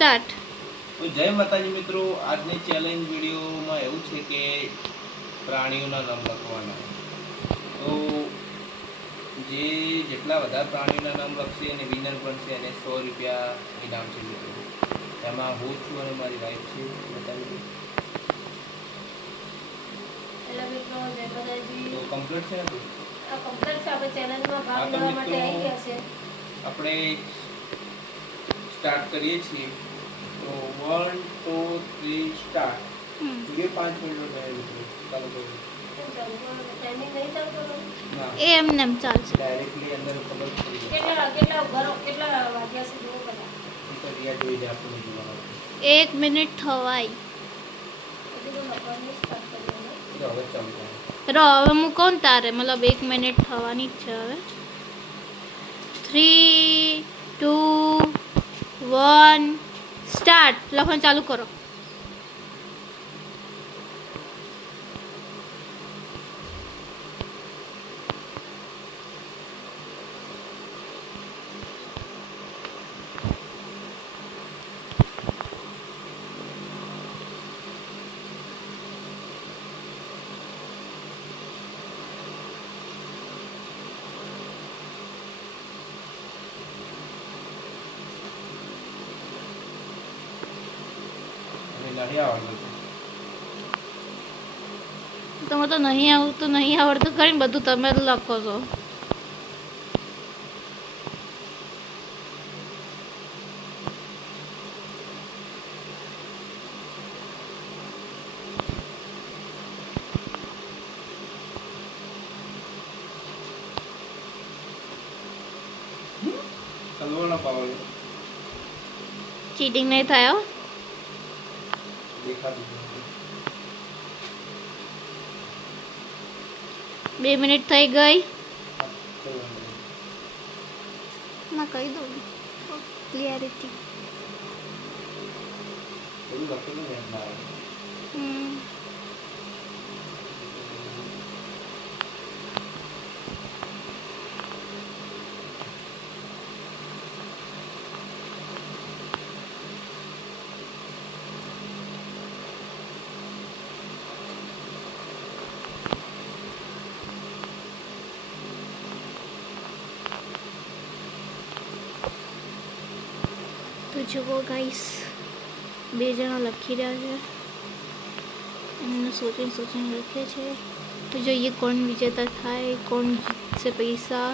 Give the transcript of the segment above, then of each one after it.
Start. તો જય માતાજી મિત્રો, આજની ચેલેન્જ વિડીયોમાં એવું છે કે પ્રાણીઓના નામ લખવાના. તો જે જેટલા વધારે પ્રાણીઓના નામ લખશે અને વિનર બનશે એને 100 રૂપિયા ઇનામ છે મિત્રો. એમાં હું છું અને મારી વાઈફ છે. બતાવી દો. હેલો મિત્રો, જય માતાજી. તો કમ્પ્લીટ છે ને? આ કમ્પ્લીટ છે. આપણે ચેલેન્જમાં ભાગ હા તો લેવા માટે આવી મિત્રો ગયા છે. આપણે સ્ટાર્ટ કરીએ છીએ. તો 1 2 3 સ્ટાર્ટ. બે 5 મિનિટ રહે મિત્રો. ચાલો કરો. કેમ ચાલુ કરવાનું? ટાઈમિંગ નહીં ચાલુ કરવાનું? ના, એ એમને એમ ચાલશે. ડાયરેક્ટલી અંદર ખબર પડી જાય. કેટલા વાગ્યા સુધી હું બધા એ તો રિયા જોઈ જાય, આપણને જોવાનું. 1 મિનિટ થવાય. હજી તો લખવાનું સ્ટાર્ટ કરીએ. તો હવે ચાલુ કરો. રો હવે હું કોણ તારે મતલબ 1 મિનિટ થવાની જ છે હવે. 3 2 1 સ્ટાર્ટ. લખવાનું ચાલુ કરો. નહીં આવડતું. તમે તો નહીં આવડતું કરીને બધું તમે જ લખો છો. કલવાનો પાવર ચીટિંગ નહીં થાય હો. દેખાતું નથી. 2 મિનિટ થઈ ગઈ. હા, કઈ વાંધો નહીં. ના કહી દઉં ક્લિયરિટી. બધું લખેલું ને એમ ના આવે. તો જુઓ ગાઈસ, 2 જણા લખી રહ્યા છે. એમને સોચીને લખે છે. તો જોઈએ કોણ વિજેતા થાય, કોણ જીતશે પૈસા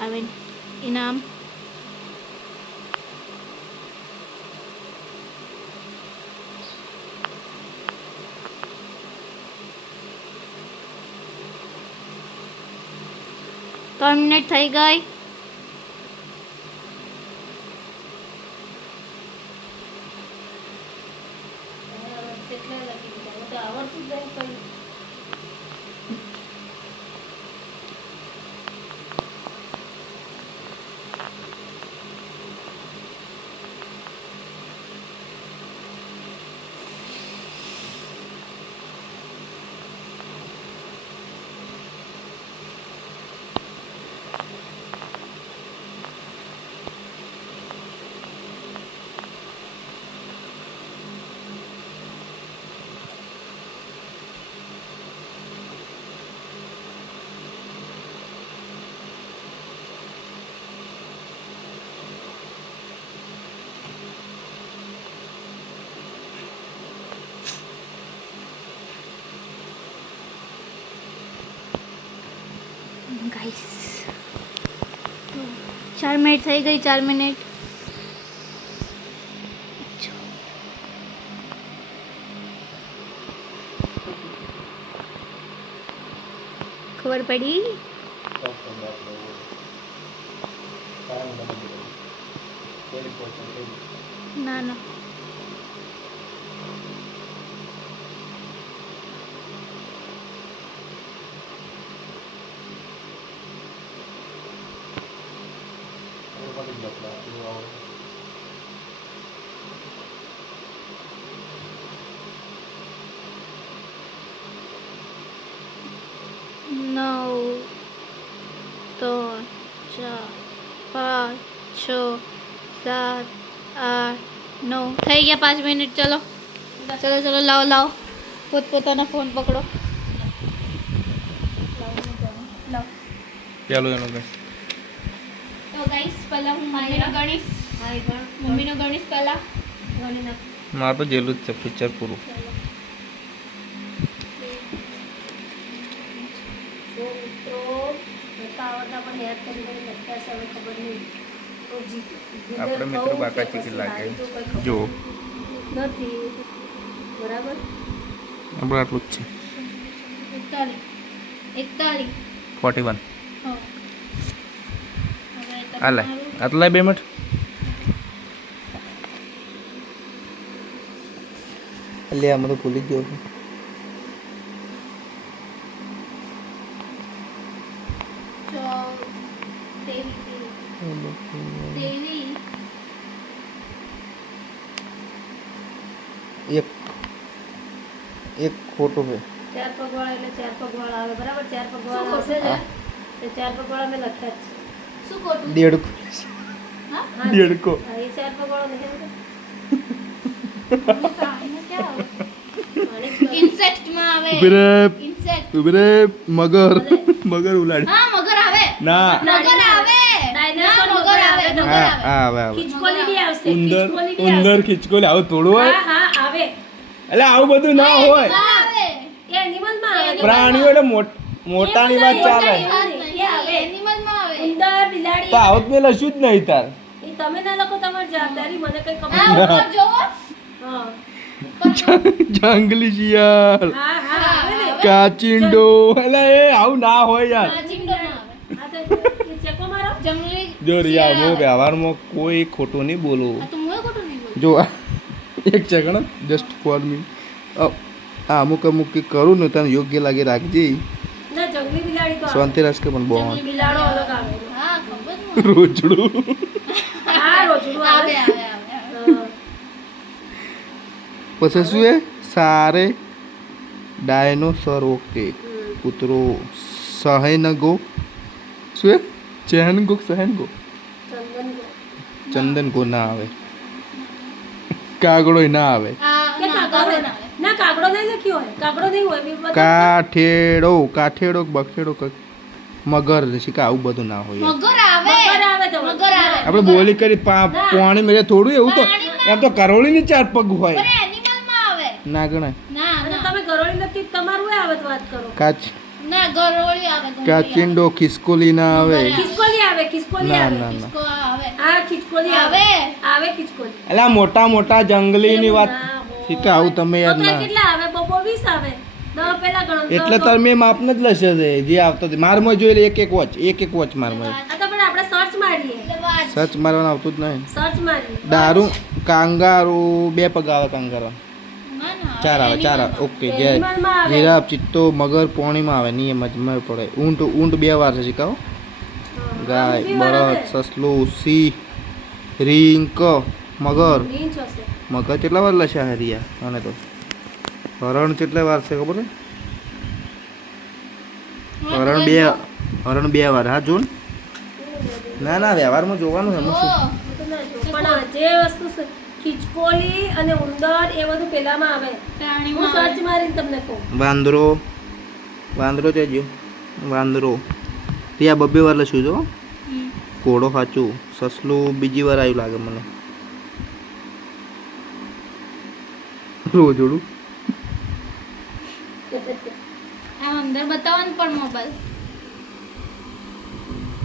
આવે ઇનામ. તો મિનિટ થઈ ગઈ. કેટલા લખી દીધા? હું તો આવડતું જ નહીં કંઈ. ગાઈસ 4 મિનિટ થઈ ગઈ. 4 મિનિટ. ખબર પડી? તો ખબર આપણે કામ બની ગયું. કેરી પોઈન્ટ ના ના નવ 3 4 5 6 7 8 નો થઈ ગયા 5 મિનિટ. ચલો ચલો ચલો, લાવો લાવો, પોતપોતાના ફોન પકડો. લાવો. ચાલો એનું કઈ તો ગાઈસ પહેલા હું મમ્મીનો ગણીશ. મમ્મીનો ગણીશ પહેલા. ગણી નાખ. મારે તો જેલું જ છે પિક્ચર પૂરું. આપણે મિત્રો બાકા ચીકી લાગે જો નથી બરાબર. આપણે આટલું જ છે 41. 41. હા. આ લે આટલા 2 મિનિટ. લે આમાં તો ભૂલી ગયો છું. એક ખોટો છે. 4 પગવાળા એટલે 4 પગવાળા આવે બરાબર. 4 પગવાળા હશે ને તે 4 પગવાળા મેં લખ્યા જ છે. શું ખોટું? દેડકો હા? દેડકો હા, એ 4 પગવાળા લખ્યા છે. આમાં ક્યાં આવે? માણેક ઇન્સેક્ટમાં આવે. બ્રેપ ઇન્સેક્ટ. બ્રેપ મગર મગર ઉલાડ હા, મગર આવે. ના મગર આવે. ડાયનાસોર ના, મગર આવે. મગર મગર હા આવે. આવે આવે ખિચકોલી બી આવશે. ઉંદર ખિચકોલી બી ઉંદર આવશે. ખિચકોલી આવું થોડું હોય હા હા આવે. એટલે આવું બધું ના હોય. ના આવે. એ એનિમલમાં આવે. પ્રાણીઓ એટલે મોટાની વાત ચાલે એનિમલમાં આવે. ઉંદર બિલાડી તો આવત પેલા શું જ નહીં તાર એ તમે ના લખો તમારી જવાબદારી મને કઈ ખબર આ નથી. ઉપર જોવો. હા જંગલી શિયાળ હા હા આવે ને. કાચિંડો એટલે એ આવું ના હોય યાર. કાચિંડો ના આવે. હા તો એ ચેકો મારો. જંગલી જો રિયા હું શિયાળ આવે. વ્યવહારમાં કોઈ ખોટું નહીં બોલું. આ તો મુએ ખોટું નહીં બોલ્યું. જો એક સેકન્ડ જસ્ટ ફોર મી આ અમુક અમુક કરું ને તને યોગ્ય લાગે રાખજે. ના જંગલી બિલાડી તો આવે. શાંતિ રાખ કે પણ બહુ જંગલી બિલાડો અલગ આવે. હા, ખબર મને. રોજડું હા રોજડું આવે આવે. આવે આવે. હા. પછી શું એ સારે ડાયનોસર ઓકે કૂતરો સહેનગો શું એ ચેહનગો સહેનગો ચંદન ચંદનગો ના આવે. કાગડો ના આવે. આ કે ના, કાગડો કાગડો હોય. ના આવે. ના કાગડો નહીં લખ્યો હોય. કાગડો નહીં હોય. બી બધા- કાઠેડો કાઠેડો બખેડો મગર શીખા આવું બધું ના હોય. મગર આવે. મગર આવે તો મગર આવે. આપણે બોલી કરી પાણી મેરે થોડું એવું તો એમ તો કરોળીની 4 પગ હોય પણ એનિમલમાં આવે. ના ગણાય. ના અને ના તમે ગરોળી નથી તમારું આવે તો વાત કરો. ના, ગરોળી આવે. ગરોળી કાચિંડો ખિસકોલી ના આવે. ખિસકોલી આવે. ખિસકોલી ના આવે. ના ના ખિસકો આવે. હા ખિસકોલી આવે. આવે ખિસકોલી. એટલે આ મોટા મોટા જંગલીની વાત ના હોય. શીખા આવું તમે યાર તો ના કેટલા આવે? બબો 20 આવે. 10 પેલા ગણો. એટલે તમે માપને જ લશે છે જે આવતો હતો. મારમાં જોઈ લે એક એક વોચ મારમાં આ તો પણ આપણે સર્ચ મારીએ. એટલે વાત. સચ મારવાનું આવતું જ નહીં. સર્ચ મારીએ. દારૂ કાંગારું 2 પગ આવે કાંગારા ના ના 4 આવે 4 આવે એનિમલમાં. ઓકે એનિમલમાં આવે. જીરાફ ચિત્તો મગર પોણીમાં આવે નિયમ જ મેં પડે. ઊંટ 2 વાર છે શીખાવો. હા. ગાય આ બી વાર આવે. બળદ સસલું સિંહ રીંક મગર રીંછ હશે. મગર કેટલા વાર લશે હરિયા અને તો હરણ કેટલા વાર છે ખબર છે? હરણ 2 વાર હા જોન ના ના વ્યવહારમાં જોવાનું એમાં શું. જો. હું તો ના જોઉં. પણ આ જે વસ્તુ છે, ખિચકોલી અને ઉંદર એ બધું પેલામાં આવે. હું પ્રાણીમાં સર્ચ આવે. મારીને તમને કહું. વાંદરો જજો વાંદરો ત્યાં 2 વાર લખ્યું જો. હમ. ઘોડો સાચું સસલું બીજી વાર આવ્યું લાગે મને. રોજોડું આ અંદર બતાવો ને પણ મોબાઈલ.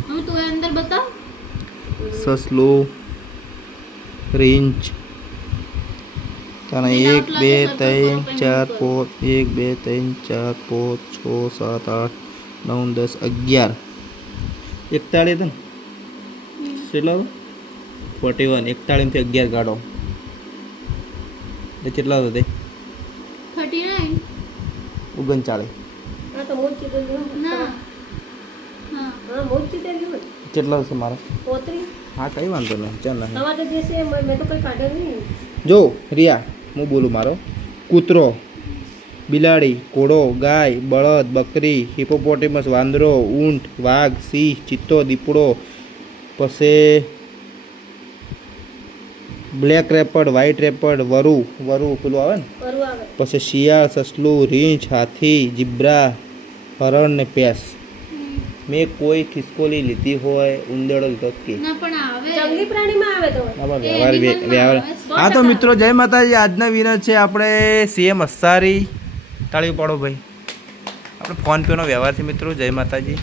હવે તું એ અંદર બતાવ. સસલું રીંચ તને 1 2 3 4 5 1 2 3 4 5 6 7 8 9 10 11 41 હતા ને કેટલા 41 41 થી 11 કાઢો એ કેટલા હતા તે 39. 39 હા તો હું જ ચીતેલી હોય. ના. હા. હા હું જ ચીતેલી હોય. કેટલા હશે મારા 35. હા કઈ વાંધો નહીં ચાલ નહીં તમારે જે છે મેં તો કઈ કાઢ્યો નહીં. જો રિયા હું બોલું મારો કૂતરો બિલાડી ઘોડો ગાય બળદ બકરી હિપોપોટેમસ વાંદરો ઊંટ વાઘ સિંહ ચિત્તો દીપડો પછી બ્લેક રેપડ, વ્હાઈટ રેપડ, વરુ પેલું આવે ને, કરવું આવે. પછી શિયાળ, સસલું, રીંછ, હાથી, જીબ્રા, હરણ ને ભેંસ. મેં કોઈ ખિસકોલી લીધી હોય, ઉંદરડો લીધો કે ના પણ આવે જંગલી પ્રાણીમાં આવે તો આમાં એ વ્યવહાર animal વ્યવહાર માં આવે. હા તો મિત્રો જય માતાજી. આજના વિનર છે આપણે સીએમ અસારી. તાળી પાડો ભાઈ. આપણે ફોન પેનો વ્યવહાર છે મિત્રો. જય માતાજી.